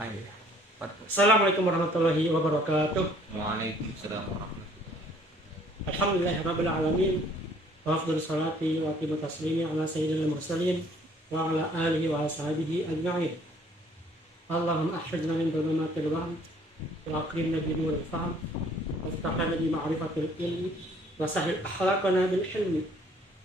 Ayo. Assalamualaikum warahmatullahi wabarakatuh. Waalaikumsalam warahmatullahi Alhamdulillahirabbil alamin. Wa afdhalus salati wa atimmu taslimi ala sayyidil mursalin wa ala alihi wa ashabihi ajma'in. Allahumma ahrijna min dhulumatil wahm wa akrimna bi nuril fahm waftahna bi ma'rifatil ilmi wa sahhil akhlaqana bil hilmi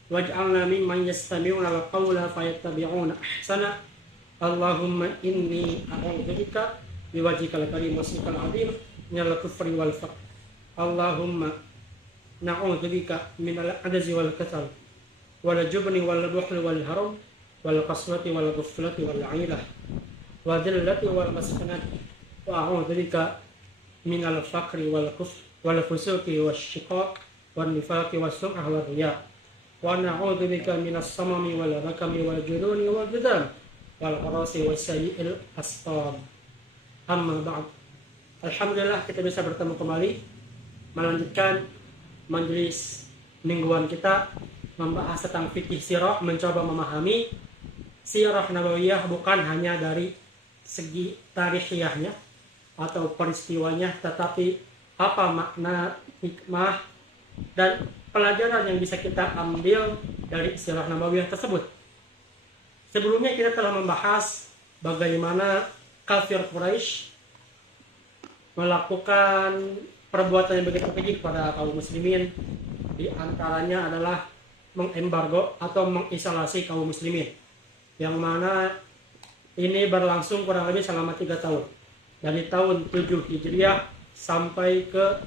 waj'alna mimman yastami'una al-qawla fayattabi'una ahsana. Allahumma inni a'udzubika biwajhikal karim wasmikal azim minal kufri wal faqr. Allahumma na'udzubika minal ajzi wal kasal wal jubni wal bukhli wal haram wal qaswati wal ghaflati wal 'ilah wa dhillati wal maskanati wa a'udzubika minal faqri wal kufri wal fusuqi wasyiqaq wan nifaqi was sum'ah wal riya wa na'udzubika minas samami wal rakami wal jununi wal judam wal arasi was sayyi'il asqam. Amma ba'd. Alhamdulillah kita bisa bertemu kembali melanjutkan majelis mingguan kita membahas tentang fikih sirah, mencoba memahami sirah nabawiyah bukan hanya dari segi tarikhiyahnya atau peristiwanya, tetapi apa makna, hikmah dan pelajaran yang bisa kita ambil dari sirah nabawiyah tersebut. Sebelumnya kita telah membahas bagaimana kafir Quraisy melakukan perbuatan yang begitu keji kepada kaum muslimin. Di antaranya adalah mengembargo atau mengisolasi kaum muslimin, yang mana ini berlangsung kurang lebih selama 3 tahun, dari tahun 7 Hijriah sampai ke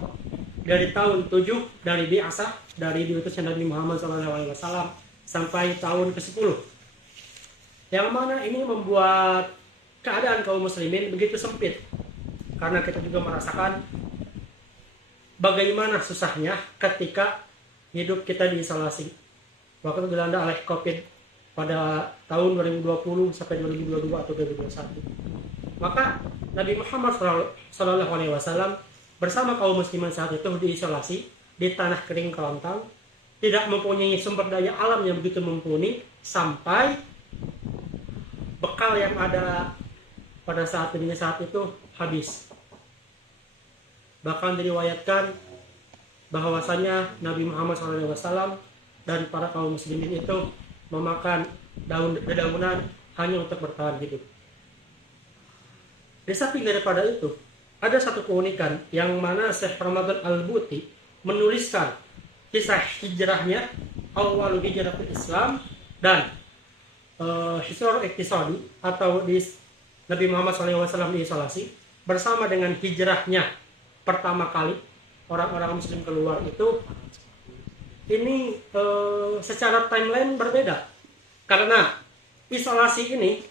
dari tahun 7 dari biasa dari diutusnya Nabi Muhammad SAW sampai tahun ke-10, yang mana ini membuat keadaan kaum muslimin begitu sempit, karena kita juga merasakan bagaimana susahnya ketika hidup kita diisolasi waktu dilanda oleh COVID pada tahun 2020 sampai 2022 atau 2021. Maka Nabi Muhammad SAW bersama kaum muslimin saat itu diisolasi di tanah kering kerontang, tidak mempunyai sumber daya alam yang begitu mumpuni, sampai bekal yang ada pada saat itu habis. Bahkan diriwayatkan bahwasanya Nabi Muhammad SAW dan para kaum muslimin itu memakan dedaunan hanya untuk bertahan hidup. Di samping daripada itu, ada satu keunikan yang mana Syekh Ramadan Al-Buti menuliskan kisah hijrahnya, awal hijratul Islam dan hisrul iktisadi atau di Nabi Muhammad SAW diisolasi bersama dengan hijrahnya pertama kali orang-orang muslim keluar itu. Ini secara timeline berbeda, karena isolasi ini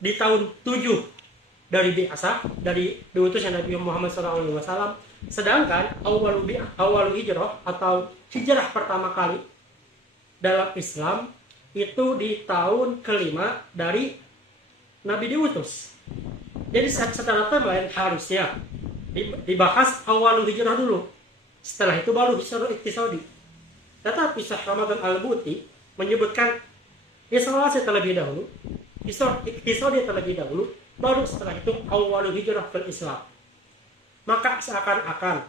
di tahun 7 dari biasa dari diutusnya Nabi Muhammad SAW, sedangkan awal hijrah atau hijrah pertama kali dalam Islam itu di tahun kelima dari Nabi diutus. Jadi secara timeline harusnya dibahas awal hijrah dulu, setelah itu baru hisrul iktisadi. Tetapi Syekh Ramadan Al-Buti menyebutkan isolasi terlebih dahulu, hisrul iktisadi terlebih dahulu, baru setelah itu awal hijrah fil Islam. Maka seakan-akan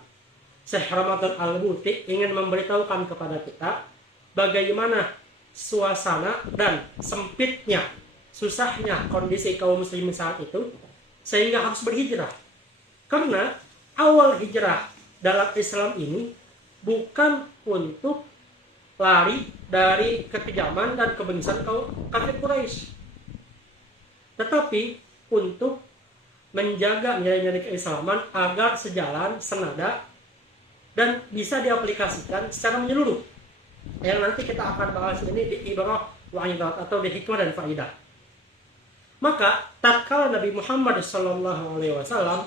Syekh Ramadan Al-Buti ingin memberitahukan kepada kita bagaimana suasana dan sempitnya, susahnya kondisi kaum muslimin saat itu, sehingga harus berhijrah. Karena awal hijrah dalam Islam ini bukan untuk lari dari kekejaman dan kebencian kaum kafir Quraisy, tetapi untuk menjaga nilai-nilai keislaman agar sejalan, senada, dan bisa diaplikasikan secara menyeluruh. Yang nanti kita akan bahas ini di ibrah wa idat atau di hikmah dan faidah. Maka tatkala Nabi Muhammad SAW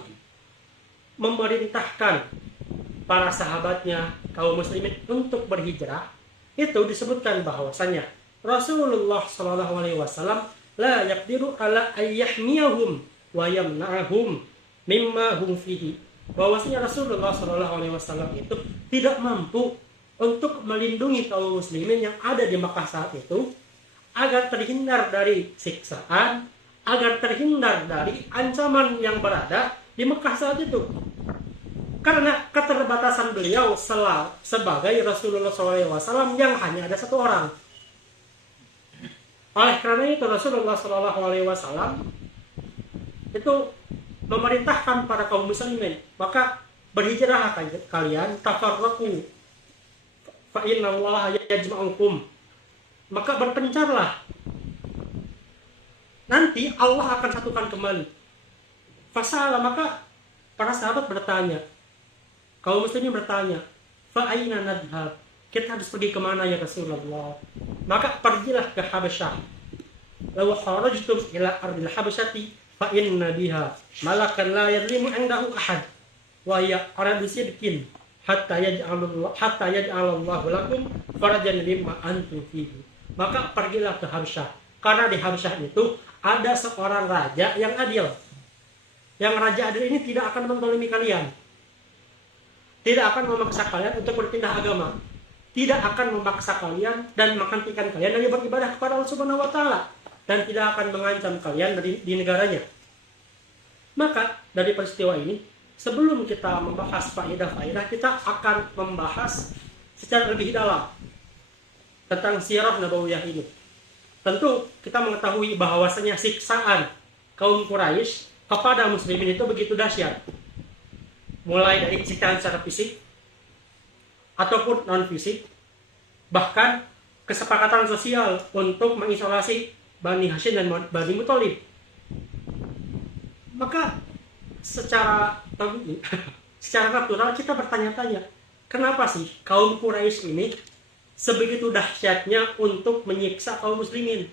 memerintahkan para sahabatnya kaum muslimin untuk berhijrah, itu disebutkan bahwasanya Rasulullah SAW la yaqdiru ala ayyahmiyahum wa yamna'ahum mimma hum fihi. Bahwasanya Rasulullah SAW itu tidak mampu untuk melindungi kaum muslimin yang ada di Makkah saat itu agar terhindar dari siksaan, agar terhindar dari ancaman yang berada di Mekah saat itu. Karena keterbatasan beliau sebagai Rasulullah SAW yang hanya ada satu orang. Oleh karena itu Rasulullah SAW itu memerintahkan para kaum muslimin, maka berhijrah kalian, tafarraqu fa innallaha yajma'ukum. Maka berpencarlah. Nanti Allah akan satukan kembali. Fasala, maka para sahabat bertanya, kaum muslimin bertanya, fa aina nadhhab? Kita harus pergi kemana ya Rasulullah? Maka pergilah ke Habasyah. Law kharajtum ila ardil habasyati fa inna biha malakan la yadlimu 'indahu ahad wa hiya aradu sidqin hatta yaj'alallahu lakum farajan limma antum fihi. Maka pergilah ke Habasyah, karena di Habasyah itu ada seorang raja yang adil. Yang raja adil ini tidak akan menzalimi kalian, tidak akan memaksa kalian untuk berpindah agama, tidak akan memaksa kalian dan menghentikan kalian dari beribadah kepada Allah Subhanahu wa taala, dan tidak akan mengancam kalian di negaranya. Maka dari peristiwa ini, sebelum kita membahas faedah-faedah, kita akan membahas secara lebih dalam tentang sirah nabawiyah ini. Tentu kita mengetahui bahwasanya siksaan kaum Quraisy kepada muslimin itu begitu dahsyat. Mulai dari siksaan secara fisik ataupun non fisik, bahkan kesepakatan sosial untuk mengisolasi Bani Hashim dan Bani Muthalib. Maka secara natural kita bertanya-tanya, kenapa sih kaum Quraisy ini sebegitu dahsyatnya untuk menyiksa kaum muslimin?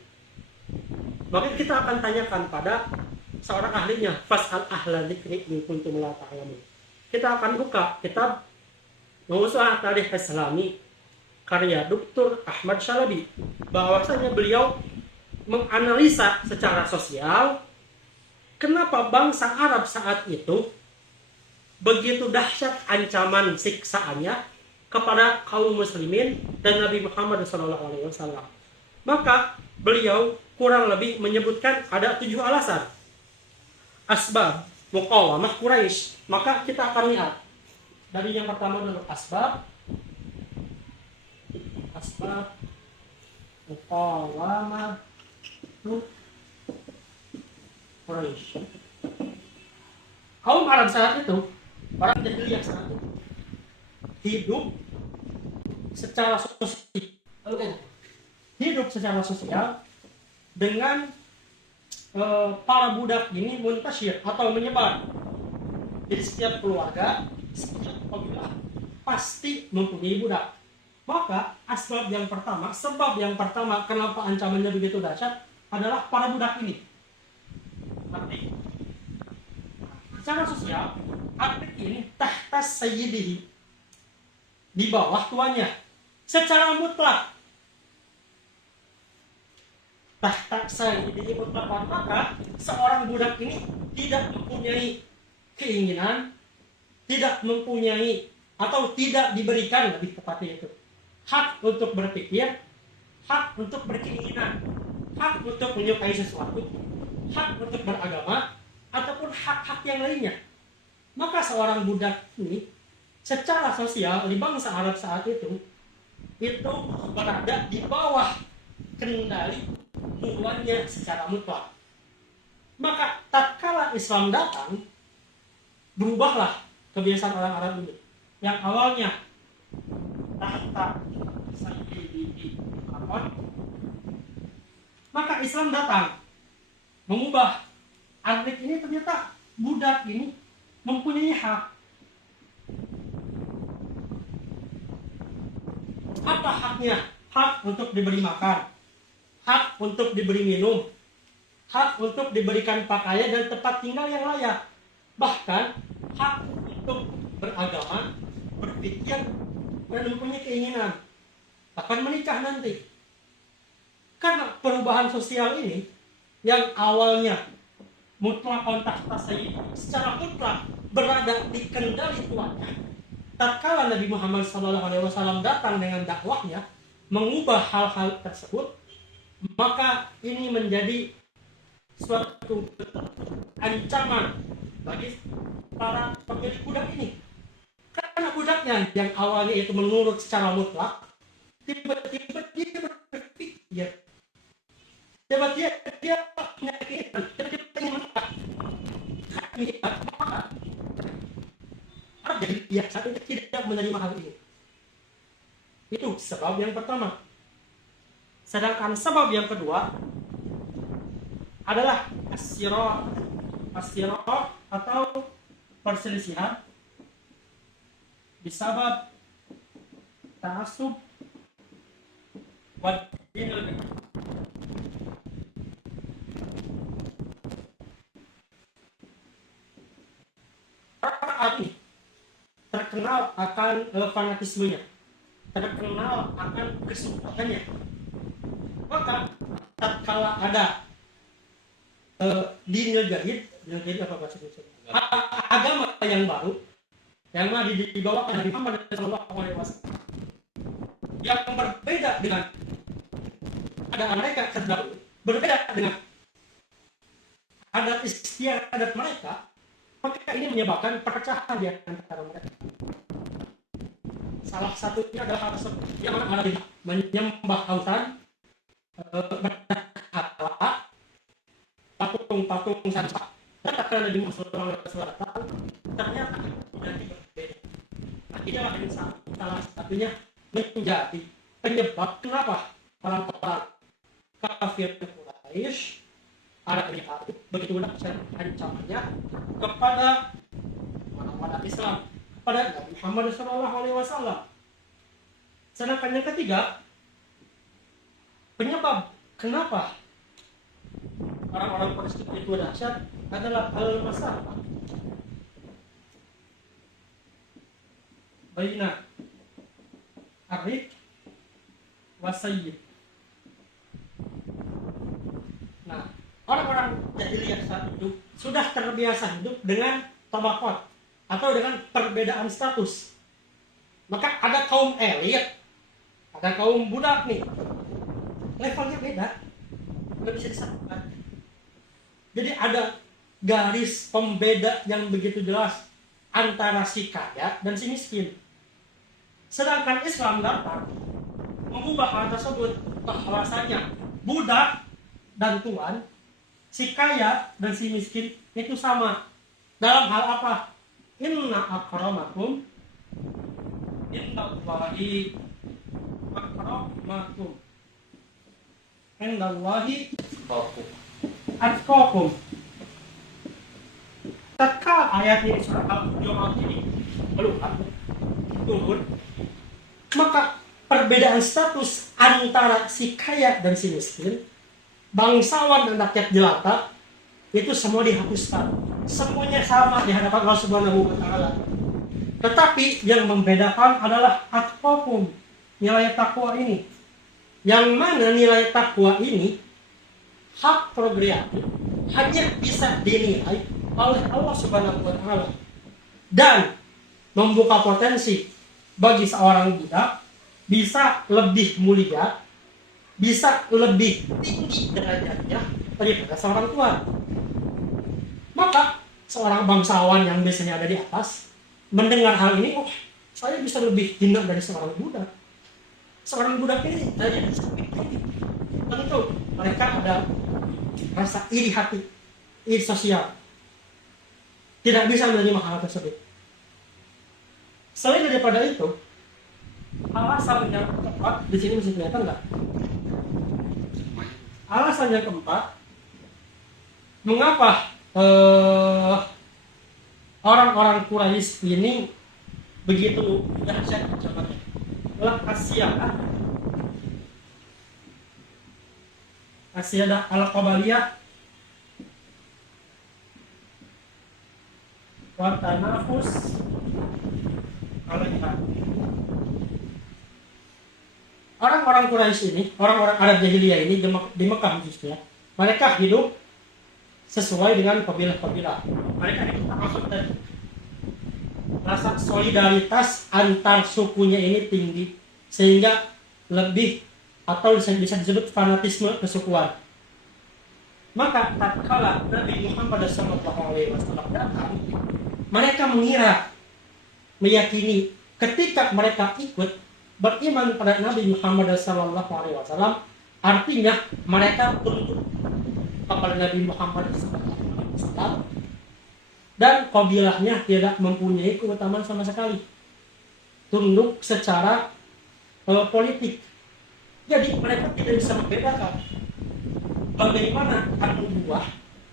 Maka kita akan tanyakan pada seorang ahlinya, fas'al ahla dzikri in kuntum la ta'lamun. Kita akan buka kitab Mawsu'ah Tarikh Islami karya Dr. Ahmad Syalabi, bahwasanya beliau menganalisa secara sosial kenapa bangsa Arab saat itu begitu dahsyat ancaman siksaannya kepada kaum muslimin dan Nabi Muhammad SAW. Maka beliau kurang lebih menyebutkan ada 7 alasan asbab muqawamah Quraisy. Maka kita akan lihat dari yang pertama dulu, asbab muqawamah Quraisy. Kaum Arab saat itu, orang jahiliyah saat itu, hidup secara sosial dengan para budak ini muntasyir atau menyebar. Jadi setiap keluarga, setiap kabilah pasti mempunyai budak. Maka sebab yang pertama kenapa ancamannya begitu dahsyat adalah para budak ini. Arti secara sosial, arti ini tahtas sayyidihi, di bawah tuannya secara mutlak. Tahta sayyidihi mutlak, maka seorang budak ini tidak mempunyai keinginan, tidak mempunyai atau tidak diberikan, lebih tepatnya itu, hak untuk berpikir, hak untuk berkeinginan, hak untuk menyukai sesuatu, hak untuk beragama, ataupun hak-hak yang lainnya. Maka seorang budak ini secara sosial di bangsa Arab saat itu berada di bawah kendali tuannya secara mutlak. Maka tatkala Islam datang, berubahlah kebiasaan orang Arab ini yang awalnya tahta sayyidi Arab. Maka Islam datang mengubah arti ini, ternyata budak ini mempunyai hak. Apa haknya? Hak untuk diberi makan, hak untuk diberi minum, hak untuk diberikan pakaian dan tempat tinggal yang layak, bahkan hak untuk beragama, berpikir, dan mempunyai keinginan, bahkan menikah nanti. Karena perubahan sosial ini yang awalnya mutlak tahta sayyid, secara mutlak berada di kendali tuannya, tatkala Nabi Muhammad SAW datang dengan dakwahnya mengubah hal-hal tersebut, maka ini menjadi suatu ancaman bagi para pemilik budak ini. Karena budaknya yang awalnya itu menurut secara mutlak, tiba-tiba dia berpikir, tiba-tiba dia punya keinginan, tiba-tiba ingin menang. Maka jadi dia satu tidak menerima hal ini. Itu sebab yang pertama. Sedangkan sebab yang kedua adalah asyirah atau perselisihan disebab ta'assub wa dinil. Orang ini terkenal akan fanatismenya, terkenal akan kesukaannya. Maka tatkala ada dinil jadid apa bahasa agama yang baru yang dibawakan Nabi Muhammad SAW yang berbeda dengan ada mereka terdahulu, berbeda dengan adat istiadat mereka, maka ini menyebabkan perpecahan di antara mereka. Salah satunya adalah yang mana menyembah autan, berhala, patung-patung sampah. Dan karena Nabi Muhammad SAW ternyata tidak berbeda. Akhirnya salah satunya menjadi penyebab kenapa orang-orang kafir Quraisy ada penyakit begitu dahsyat ancamannya kepada orang-orang Islam, kepada Nabi Muhammad SAW. Sedangkan yang ketiga, penyebab kenapa orang-orang Quraisy itu dahsyat adalah al-masalah baina arif wasayyid. Nah, orang-orang jahiliyah saat itu sudah terbiasa hidup dengan tabaqat atau dengan perbedaan status. Maka ada kaum elit, ada kaum budak nih, levelnya beda, nggak bisa disamakan. Jadi ada garis pembeda yang begitu jelas antara si kaya dan si miskin. Sedangkan Islam datang mengubah hal tersebut, bahwasanya budak dan tuan, si kaya dan si miskin itu sama. Dalam hal apa? Inna akramakum indallahi akramakum indallahi atqakum. Tatkala ayat ini surat Al-Jumu'ah ini turun, maka perbedaan status antara si kaya dan si miskin, bangsawan dan rakyat jelata, itu semua dihapuskan. Semuanya sama di hadapan Allah Subhanahu wa Ta'ala. Tetapi yang membedakan adalah atqakum, nilai takwa ini. Yang mana nilai takwa ini hak prerogatif hanya bisa dinilai oleh Allah Subhanahu wa Ta'ala dan membuka potensi bagi seorang budak bisa lebih mulia, bisa lebih tinggi derajatnya daripada seorang tuan. Maka seorang bangsawan yang biasanya ada di atas mendengar hal ini, oh, saya bisa lebih hina dari seorang budak. Seorang budak ini derajatnya bisa lebih tinggi. Tentu mereka ada rasa iri hati, iri sosial, tidak bisa menerima hal tersebut. Selain daripada itu, alasan yang keempat di sini bisa kelihatan nggak? Alasan yang keempat, mengapa orang-orang Quraisy ini begitu dahsyat ancamannya? Asyidah al-qabaliyah wa tanafus alaiha. Orang-orang Quraisy ini, orang-orang Arab jahiliyah ini di Mekah khususnya, mereka hidup sesuai dengan kabilah-kabilah. Mereka itu termasuk dari rasa solidaritas antar sukunya ini tinggi, sehingga lebih atau bisa disebut fanatisme kesukuan. Maka tatkala Nabi Muhammad SAW datang, mereka mengira, meyakini ketika mereka ikut beriman pada Nabi Muhammad SAW, artinya mereka tunduk kepada Nabi Muhammad SAW dan kabilahnya tidak mempunyai keutamaan sama sekali. Tunduk secara politik. Jadi mereka tidak bisa membedakan bagaimana an-nubuwah,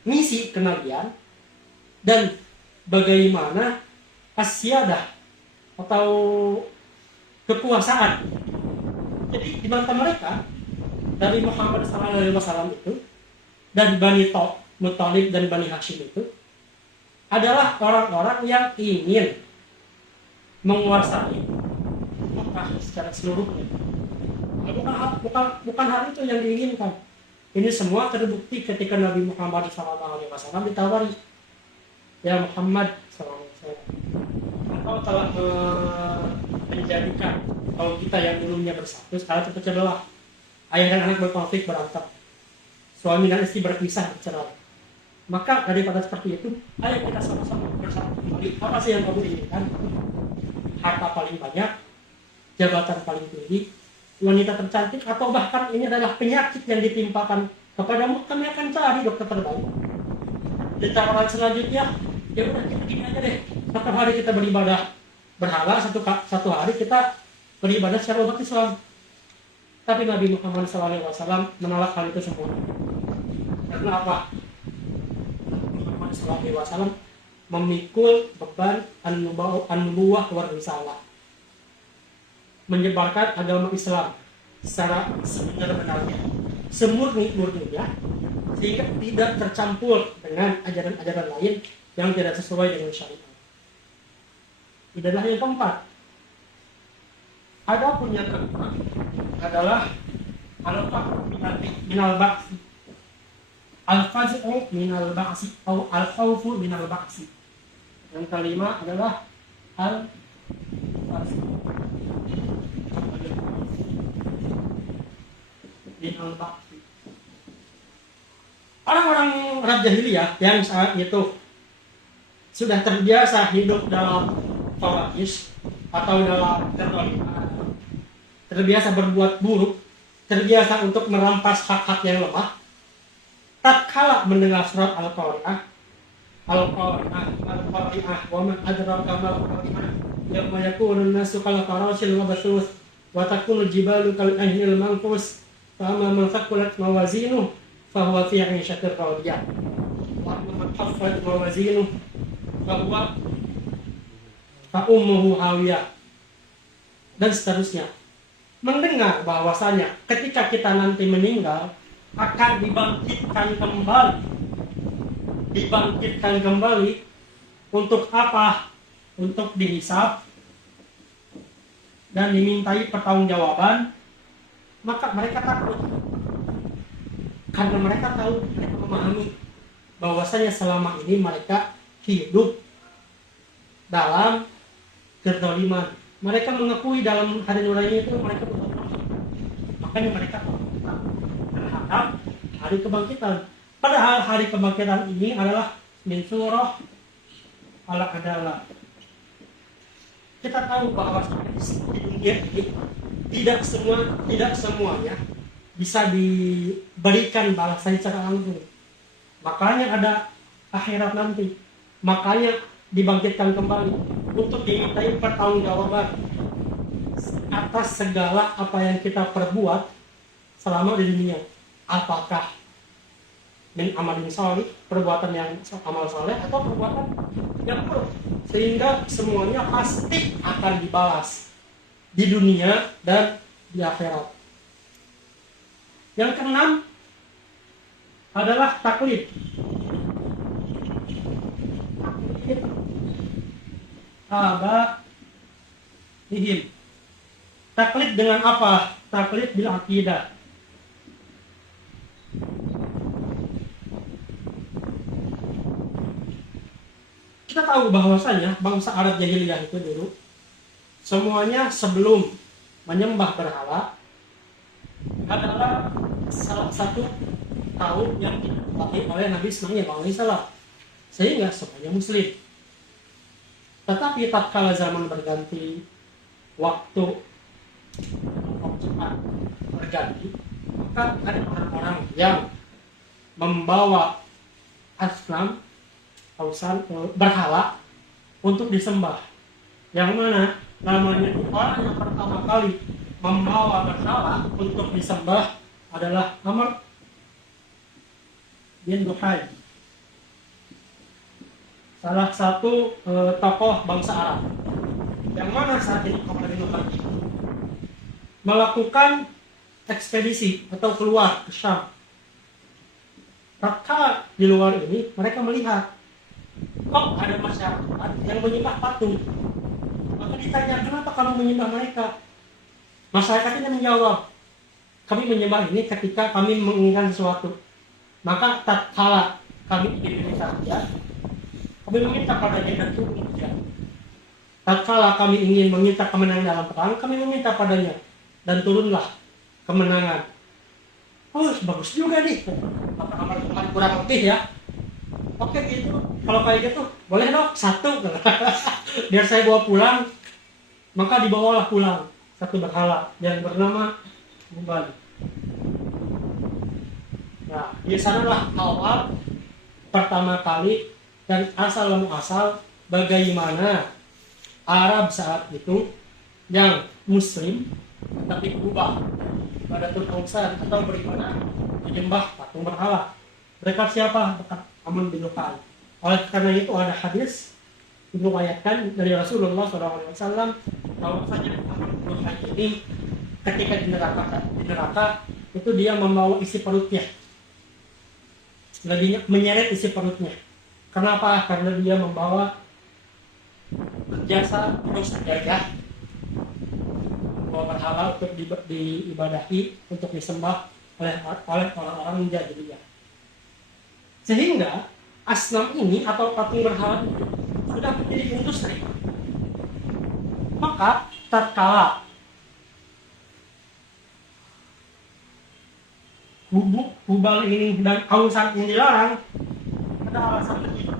misi kenabian, dan bagaimana asyadah atau kekuasaan. Jadi di mata mereka dari Muhammad SAW itu dan Bani Muthalib dan Bani Hashim itu adalah orang-orang yang ingin menguasai Mekah secara seluruhnya. Bukan hal itu yang diinginkan. Ini semua terbukti ketika Nabi Muhammad SAW ditawari, ya Muhammad SAW, engkau telah menjadikan kalau kita yang dulunya bersatu sekarang terpecah belah, ayah dan anak berkonflik berantem, suami dan istri berpisah bercerai. Maka daripada seperti itu, ayo kita sama-sama bersatu kembali. Apa sih yang kamu inginkan? Harta paling banyak, jabatan paling tinggi, wanita tercantik, atau bahkan ini adalah penyakit yang ditimpakan kepadamu, kami akan cari dokter terbaik. Di tawaran selanjutnya, ya udah kita gini aja deh, satu hari kita beribadah berhala, satu hari kita beribadah secara umat Islam. Tapi Nabi Muhammad SAW menolak hal itu semua. Karena apa? Muhammad SAW memikul beban an-nubuwah war risalah, menyebarkan agama Islam secara sebenar-benarnya, semurni-murninya, sehingga tidak tercampur dengan ajaran-ajaran lain yang tidak sesuai dengan syariat. Inilah yang keempat. Adapun yang kedua adalah al-faqru minal ba'si, al-faz'u minal ba'si atau al-khawfu minal ba'si. Yang kelima adalah al-faz'u minal ba'si. Orang-orang Arab jahiliyah yang saat itu sudah terbiasa hidup dalam fawaish atau dalam terbiasa berbuat buruk, terbiasa untuk merampas hak-hak yang lemah, tatkala mendengar surat Al-Qari'ah, wa man adraka mal Qari'ah, yawma yakunu an-nasu kal farashil mabthus wa takunu al-jibalu kal ahnil manfus, fa amma man thaqulat mawazinuhu fa huwa fi 'ishatin radiyah wa amma man khaffat mawazinuhu fa huwa fa ummuhu hawiyah, dan seterusnya. Mendengar bahwasanya ketika kita nanti meninggal akan dibangkitkan kembali untuk apa? Untuk dihisab dan dimintai pertanggungjawaban, maka mereka takut karena mereka tahu, mereka memahami bahwasanya selama ini mereka hidup dalam kezaliman. Mereka mengakui dalam hari nurani itu mereka berdosa. Makanya mereka terhadap hari kebangkitan. Padahal hari kebangkitan ini adalah min surah Al-Adalah. Kita tahu bahwa di dunia ini tidak semuanya bisa diberikan balasan secara langsung. Makanya ada akhirat nanti. Makanya dibangkitkan kembali untuk dimintai pertanggungjawaban atas segala apa yang kita perbuat selama di dunia. Apakah min amalin sholih, perbuatan yang amal saleh, atau perbuatan yang buruk, sehingga semuanya pasti akan dibalas di dunia dan di akhirat. Yang keenam adalah taklid. Abaihim. Taklid dengan apa? Taklid bil aqidah. Kita tahu bahwasanya bangsa Arab jahiliyah itu dulu semuanya sebelum menyembah berhala adalah salah satu kaum yang tidak oleh Nabi Ismail alaihissalam, sehingga semuanya muslim. Tetapi tatkala zaman berganti, waktu cepat berganti, maka ada orang-orang yang membawa asnam, ausan, berhala untuk disembah. Yang mana namanya orang yang pertama kali membawa berhala untuk disembah adalah Amr bin Luhai, salah satu tokoh bangsa Arab, yang mana saat ini Amr bin Luhai melakukan ekspedisi atau keluar ke Syam. Maka di luar ini mereka melihat kok ada masyarakat yang menyembah patung. Maka ditanya, kenapa kamu menyembah mereka? Masyarakat ini menjawab, kami menyembah ini ketika kami menginginkan sesuatu. Maka tatkala kami ingin saja, kami meminta padanya dan turun hujan. Tatkala kami ingin meminta kemenangan dalam perang, kami meminta padanya dan turunlah kemenangan. Oh, bagus juga nih. Apa kurang lebih ya. Oke gitu. Kalau kayak gitu, boleh dong satu. Biar saya bawa pulang. Maka dibawalah pulang satu berhala yang bernama Hubal. Nah, di sanalah awal pertama kali dan asal muasal bagaimana Arab saat itu yang Muslim tapi berubah pada Tuhan atau beribadah menyembah patung berhala. Mereka siapa? Amr bin Luhai. Oleh karena itu ada hadis diriwayatkan dari Rasulullah SAW bahwasanya Amr bin Luhai ini ketika di neraka itu dia membawa isi perutnya, lebih menyeret isi perutnya. Kenapa? Karena dia membawa jasa dosa jariah, membawa berhala untuk diibadahi, untuk disembah oleh orang-orang jahiliyah. Sehingga asnam ini atau patung berhala itu sudah menjadi industri. Maka tatkala Hubal ini dan ausan ini dilarang, ada alasan begitu.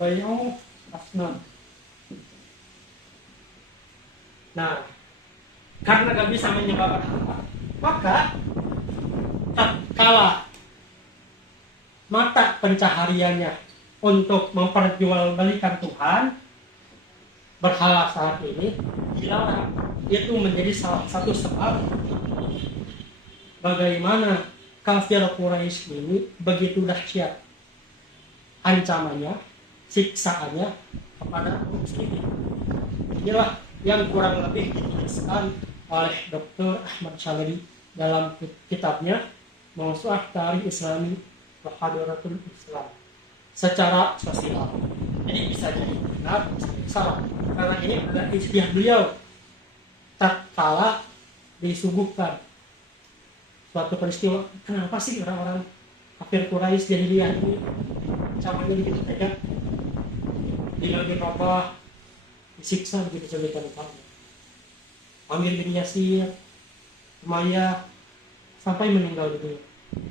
Bayu asnam. Nah, karena gak bisa menyembah berhala, maka tatkala mata pencahariannya untuk memperjualbelikan Tuhan, berhala saat ini dilarang. Itu menjadi salah satu sebab bagaimana kafir Quraisy ini begitu dahsyat ancamannya, siksaannya kepada muslimin. Inilah yang kurang lebih dituliskan oleh Dr. Ahmad Syalidi dalam kitabnya Mawsu'ah Tarikh Islami wa Hadaratul Islam secara sosial. Jadi bisa jadi benar, bisa jadi salah. Karena ini adalah ijtihad beliau tatkala disuguhkan suatu peristiwa. Kenapa sih orang-orang kafir Quraisy jahiliyah ini caranya begitu tega, dilalui Rabah, disiksa begitu sedemikian-rupa. Amir bin Yasir, Umayyah sampai meninggal dunia.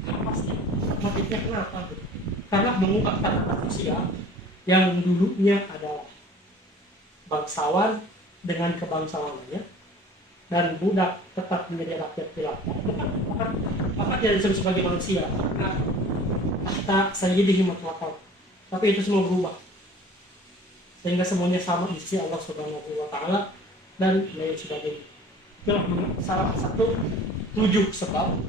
Kenapa sih? Motifnya kenapa? Karena mengungkapkan manusia yang dulunya adalah bangsawan dengan kebangsawanannya dan budak tetap menjadi rakyat jelata, maka dia disebut sebagai manusia. Nah, tahta sayyidihi mutlaqan. Tapi itu semua berubah sehingga semuanya sama di sisi Allah Subhanahu wa taala dan lain sebagainya. Itulah salah satu 7 sebab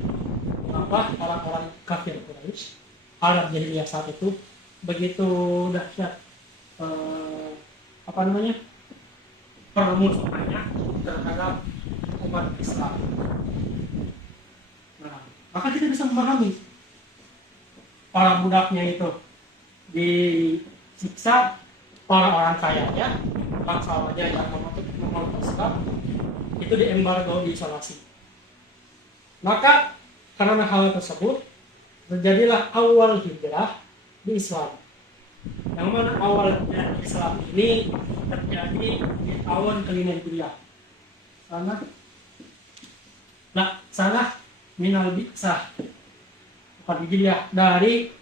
kenapa orang-orang kafir Quraisy, Arab jahiliyah saat itu begitu dahsyat permusuhannya terhadap umat Islam. Nah, maka kita bisa memahami para budaknya itu disiksa, orang-orang kayanya, bangsawannya yang memeluk Islam itu diembargo, diisolasi. Maka karena hal tersebut terjadilah awal hijrah di Islam. Yang mana awal hijrah Islam ini terjadi di tahun ke-5 Hijriah. Sana Nah, salah minal bi'sah. Bukan hijriyah, dari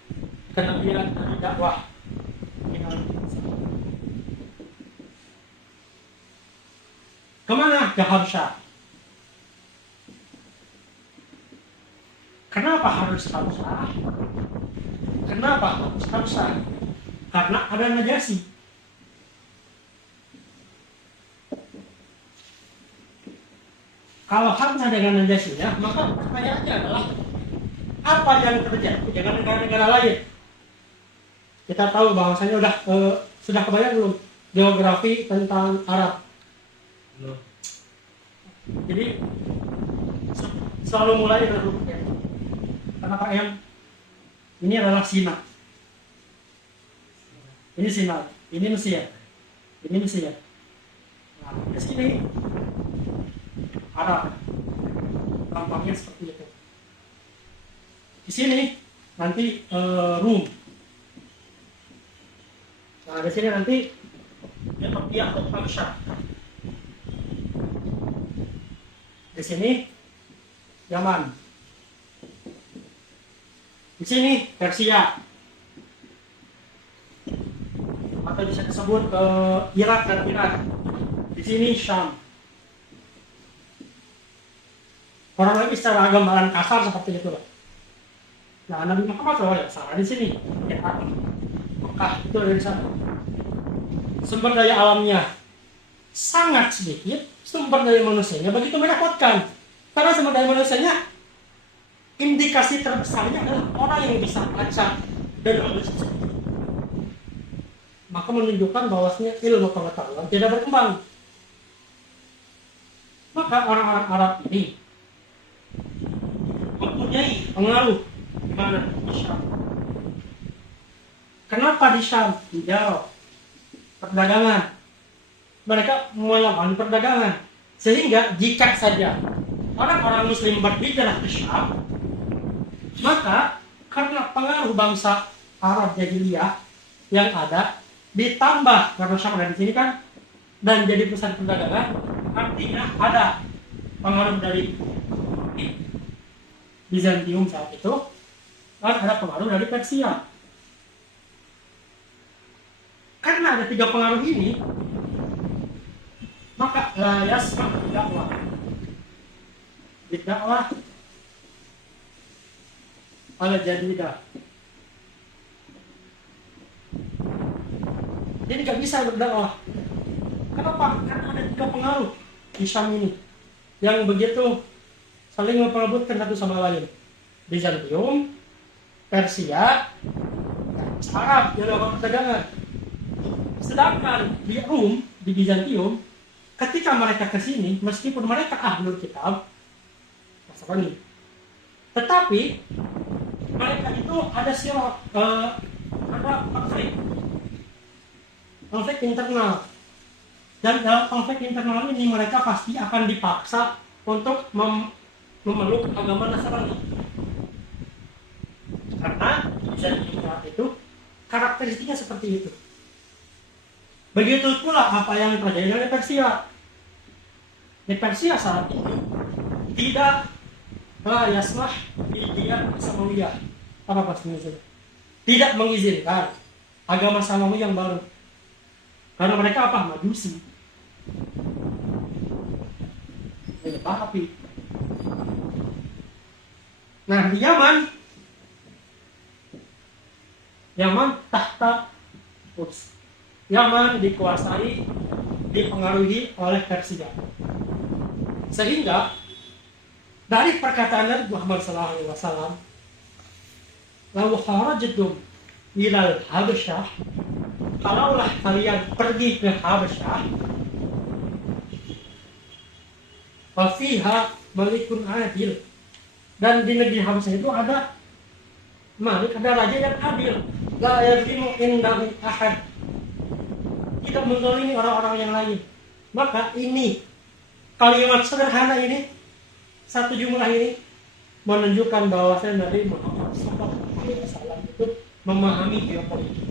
kenabian, dari dakwah. Minal bi'sah. Kemana? Ke Habsyah. Kenapa harus Habsyah? Kenapa harus Habsyah? Karena ada Najasyi. Kalau hanya dengan Najasyinya, maka pertanyaannya adalah apa yang terjadi dengan negara-negara lain? Kita tahu bahwasanya sudah kebayang belum geografi tentang Arab. Jadi selalu mulai dari rukun. Kenapa em? Ini adalah Sina. Ini Sina. Ini Mesir. Ini Mesir. Nah, di sini Arab. Tampaknya seperti itu. Di sini nanti Rum. Nah, di sini nanti Ethiopia atau Habsyah. Di sini Yaman. Di sini Persia. Atau bisa disebut Irak dan Iran. Di sini Syam. Orang lagi secara gambaran kasar seperti itu. Nah, Nabi Muhammad SAW di sini. Mekah itu dari sana. Sumber daya alamnya sangat sedikit, sumber daya manusianya begitu menakutkan. Karena sumber daya manusianya indikasi terbesarnya adalah orang yang bisa baca dan menulis. Maka menunjukkan bahwasanya ilmu pengetahuan tidak berkembang. Maka orang-orang Arab ini mempunyai pengaruh di mana? Di Syam. Kenapa di Syam? Hijau. Perdagangan. Mereka melakukan perdagangan. Sehingga jika saja orang-orang Muslim berhijrah ke Syam, maka karena pengaruh bangsa Arab jahiliyah yang ada, ditambah karena Syam ada di sini kan, dan jadi pusat perdagangan, artinya ada pengaruh dari Bizantium saat itu, dan ada pengaruh dari Persia. Karena ada tiga pengaruh ini, maka la yasmah dakwah. Dakwah ala jadidah. Jadi nggak bisa berdakwah. Kenapa? Karena ada tiga pengaruh di Syam ini yang begitu saling memperebutkan satu sama lain. Bizantium, Persia, dan Arab yang melakukan perdagangan. Sedangkan di Rum, di Bizantium, ketika mereka ke sini, meskipun mereka ahlul kitab, Nasrani, tetapi mereka itu ada ada konflik internal. Dan dalam konflik internal ini mereka pasti akan dipaksa untuk memeluk agama Nasrani. Karena Bizantium itu karakteristiknya seperti itu. Begitu pula apa yang terjadi di Persia. Di Persia saat itu tidak la yasmah bidiyah samawiyah. Apa pastinya itu? Tidak mengizinkan agama Samawi yang baru. Karena mereka apa? Majusi. Menyembah api. Nah, di Yaman tahta Quds. Yaman dikuasai, dipengaruhi oleh Persia. Sehingga dari perkataan Nabi Muhammad SAW, "Lau kharajtum ilal Habsyah," kalaulah kalian pergi ke Habsyah, "fafiha malikun adil," dan di negeri Habsyah itu ada malik, ada raja yang adil, la yazlimu indahu ahad, tidak menzalimi orang-orang yang lain. Maka ini kalimat sederhana ini, satu jumlah ini menunjukkan bahwasanya Nabi Muhammad SAW itu memahami geopolitik.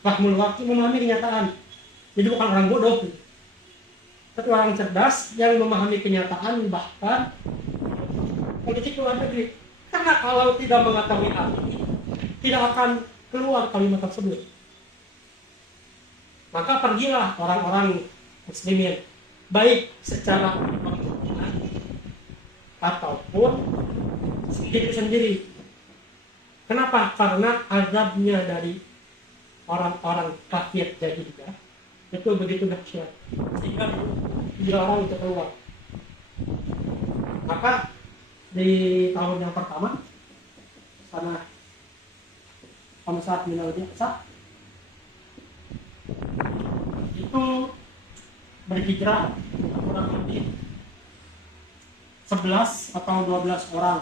Fahmul waqi, memahami kenyataan. Jadi bukan orang bodoh. satu orang cerdas yang memahami kenyataan bahkan politik luar negeri. Karena kalau tidak mengetahui hal ini, tidak akan keluar kalimat tersebut. Maka pergilah orang-orang muslimin, baik secara perbuatan ataupun sendiri-sendiri. Kenapa? Karena azabnya dari orang-orang kafir jahiliyah itu begitu dahsyat sehingga dilarang untuk keluar. Maka di tahun yang pertama sana saat minal biasa itu berhijrah kurang lebih 11 atau 12 orang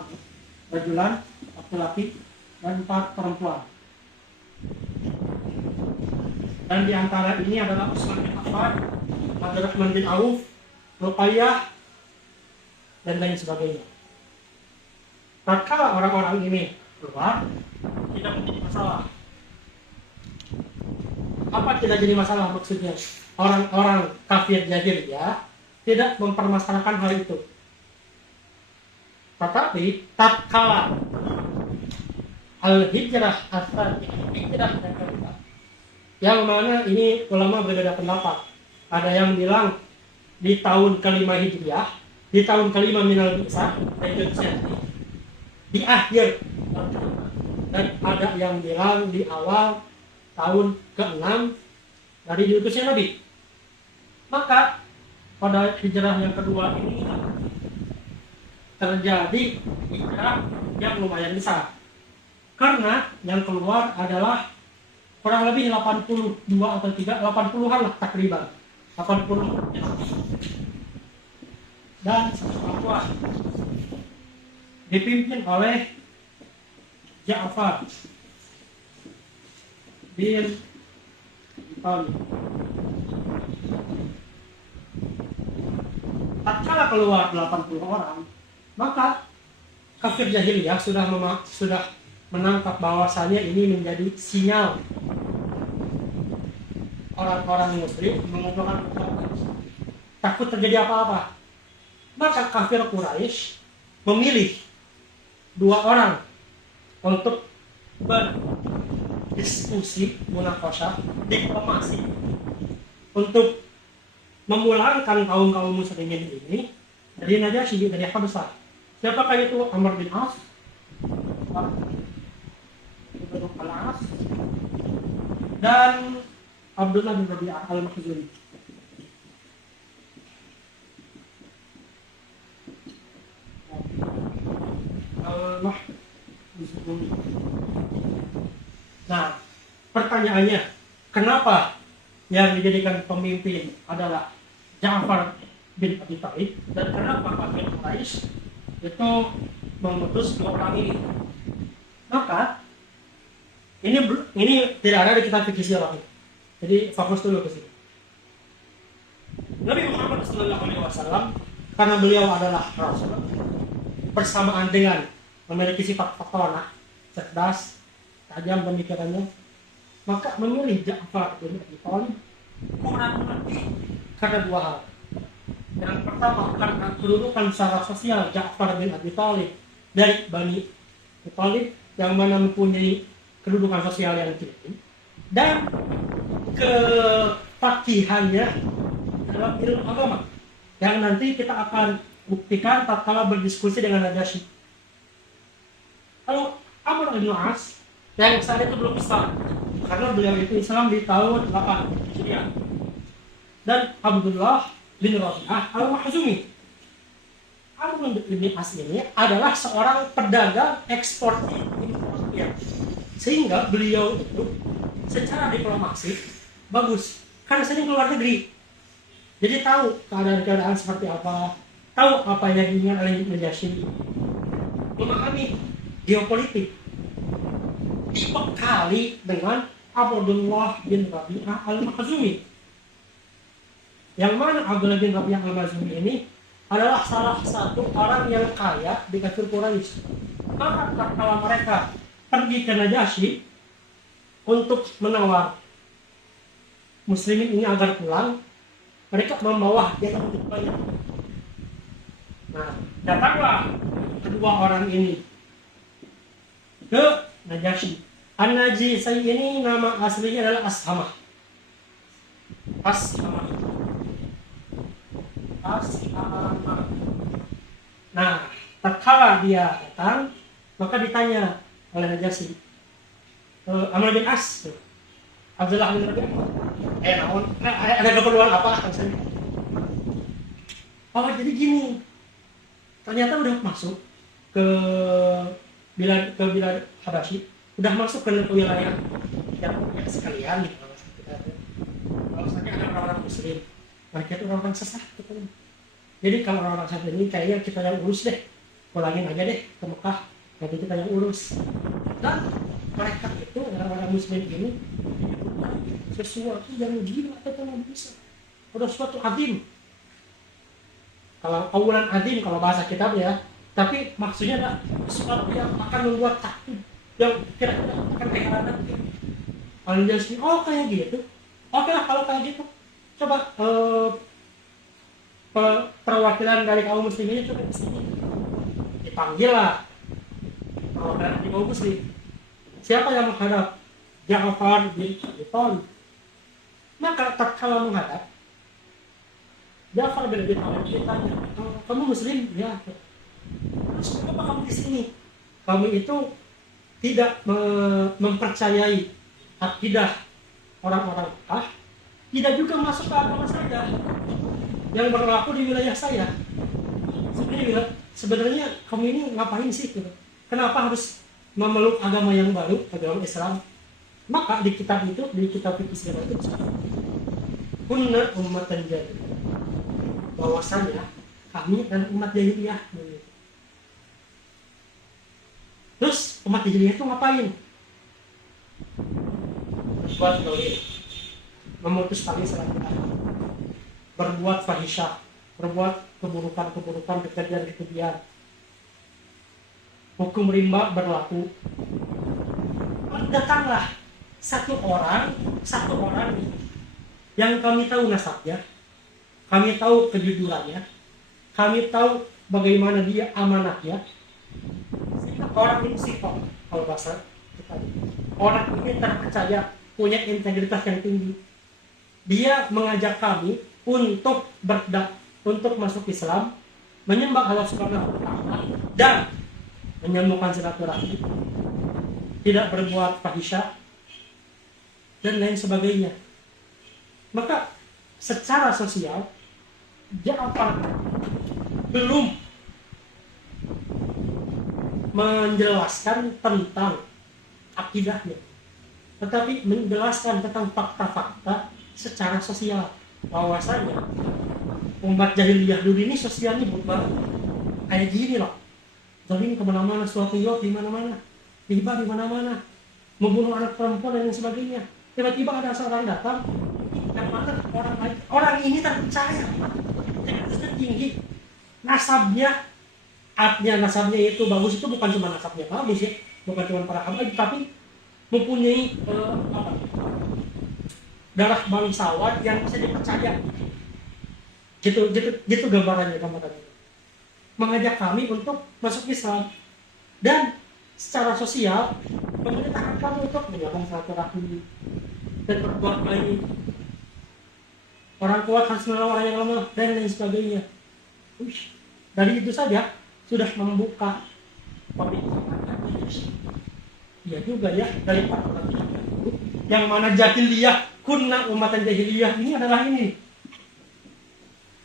rajulan laki-laki dan 4 perempuan. Dan di antara ini adalah Utsman bin Affan, Abdurrahman bin Auf, Ruqayyah, dan lain sebagainya. Tatkala orang-orang ini keluar, tidak menjadi masalah. Apa tidak jadi masalah maksudnya? Orang-orang kafir jahiliyah tidak mempermasalahkan hal itu. Tetapi tatkala al-hijrah hijrah yang kedua, yang mana ini ulama berbeda pendapat. Ada yang bilang di tahun kelima Hijriah, di tahun kelima minal bi'tsah, di akhir, dan ada yang bilang di awal tahun ke-6 dari diutusnya Nabi. Maka pada hijrah yang kedua ini terjadi hijrah yang lumayan besar, karena yang keluar adalah kurang lebih 82 atau 80-an lah takriban, 80. Dan satu dipimpin oleh Ja'far bin Thalib. Tatkala keluar 80 orang, maka kafir jahiliyah sudah menangkap bahwasannya ini menjadi sinyal orang-orang muslim mengumpulkan takut terjadi apa-apa. Maka kafir Quraisy memilih 2 orang untuk berdiskusi, munaqasyah, diplomasi untuk memulangkan kaum muslimin ini dari Najasyi, dari Habsah. Siapakah itu? Amr bin As, Al-As, dan Abdullah bin Rabi'ah al-Makhzumi. Nah, pertanyaannya, kenapa yang dijadikan pemimpin adalah Ja'far bin Abi Thalib, dan kenapa kafir Quraisy itu mengutus 2 orang ini? Maka ini tidak ada di kitab fikih sirah. Jadi fokus dulu ke sini. Nabi Muhammad SAW, karena beliau adalah Rasul, bersamaan dengan memiliki sifat fatonah, cerdas, tajam pemikirannya, maka memilih Ja'far bin Abi Thalib kurang lebih karena 2 hal. Yang pertama, karena kedudukan secara sosial Ja'far bin Abi Thalib dari Bani Thalib yang mana mempunyai kedudukan sosial yang tinggi, dan kefakihannya dalam ilmu agama yang nanti kita akan buktikan tatkala berdiskusi dengan Najasyi. Kalau Amr bin As yang saat itu belum Islam, karena beliau itu Islam di tahun 8 Hijriah, dan Abdullah bin Rabi'ah al-Makhzumi. Amr bin As ini adalah seorang pedagang ekspor impor, sehingga beliau itu secara diplomasi bagus, karena sering keluar negeri, jadi tahu keadaan-keadaan seperti apa, tahu apa yang diinginkan oleh Najasyi, memahami geopolitik, dibekali dengan Abdullah bin Rabi'ah al-Makhzumi, yang mana Abdullah bin Rabi'ah al-Makhzumi ini adalah salah satu orang yang kaya di kafir Quraisy. Maka kalau mereka pergi ke Najasyi untuk menawar muslimin ini agar pulang, mereka membawa hadiah yang begitu banyak. Nah, datanglah kedua orang ini ke Najasyi. An-Najasyi ini nama aslinya adalah Ashamah. Ashamah. Nah, tatkala dia datang, maka ditanya oleh Najasyi, Amr bin As, Abdullah bin Rabi'ah, ada keperluan apa? Oh, jadi gini, ternyata udah masuk ke bilad Habasyi, udah masuk ke wilayah yang sekalian. Kalau misalnya ada orang-orang Muslim, mereka itu orang-orang sesat. Jadi kalau orang-orang sesat ini kayaknya kita yang urus deh, pulangin aja deh ke Mekah, nanti kita yang urus. Dan mereka itu orang-orang Muslim ini sesuatu yang gila atau bisa. Udah suatu azim. Kalau kaulan azim kalau bahasa kitab ya, tapi maksudnya adalah sesuatu yang akan membuat takut, yang kira-kira akan kehilangan. Kalau dia sih, oh kayak gitu. Oke lah kalau kayak gitu, coba perwakilan dari kaum muslimin coba ke sini. Dipanggil lah perwakilan dari kaum muslim. Siapa yang menghadap? Ja'far bin Abi Thalib. Maka tatkala menghadap, Ja'far bin Abi Thalib ditanya, kamu muslim? Ya. Terus kenapa kamu di sini? Kamu itu tidak mempercayai akidah orang-orang Mekah, tidak juga masuk ke agama saya yang berlaku di wilayah saya. Sebenarnya kamu ini ngapain sih? Kenapa harus memeluk agama yang baru, agama Islam? Maka di kitab itu, di kitab fikih sirah itu, kunna ummatan jahiliyah, bahwasanya kami dan umat jahiliyah. Terus umat jahiliyah itu ngapain? Berbuat dolim, memutus tali silaturahmi, berbuat fahisyah, berbuat keburukan-keburukan, kejadian-kejadian. Hukum rimba berlaku. Datanglah satu orang yang kami tahu nasabnya, kami tahu kejujurannya, kami tahu bagaimana dia amanatnya. Orang ini sifat, kalau bahasa kita, orang ini terpercaya, punya integritas yang tinggi. Dia mengajak kami untuk untuk masuk Islam, menyembah Allah Subhanahu wa Ta'ala, dan menyambungkan silaturahmi, tidak berbuat fahisyah dan lain sebagainya. Maka secara sosial Ja'far belum menjelaskan tentang akidahnya, tetapi menjelaskan tentang fakta-fakta secara sosial, bahwasanya umat jahiliyah dulu ini sosialnya banget kayak gini loh. Zalim kemana-mana, suatu yot di mana-mana, riba di mana-mana, membunuh anak perempuan dan sebagainya. Tiba-tiba ada seorang datang yang mana orang ini terpercaya, integritasnya tinggi, nasabnya, artinya nasabnya itu bagus, itu bukan cuma nasabnya bagus ya, bukan cuma para habaib, tapi mempunyai darah bangsawan yang bisa dipercaya. Gitu gambarannya. Mengajak kami untuk masuk Islam, dan secara sosial memerintahkan kami untuk menyambung silaturahmi dan berbuat baik. Orang kuat harus menolong orang yang lemah dan lain sebagainya. Dari itu saja sudah membuka pemikiran. Iya juga ya, dari para yang mana jahiliyah, kunna umatan jahiliyah ini adalah ini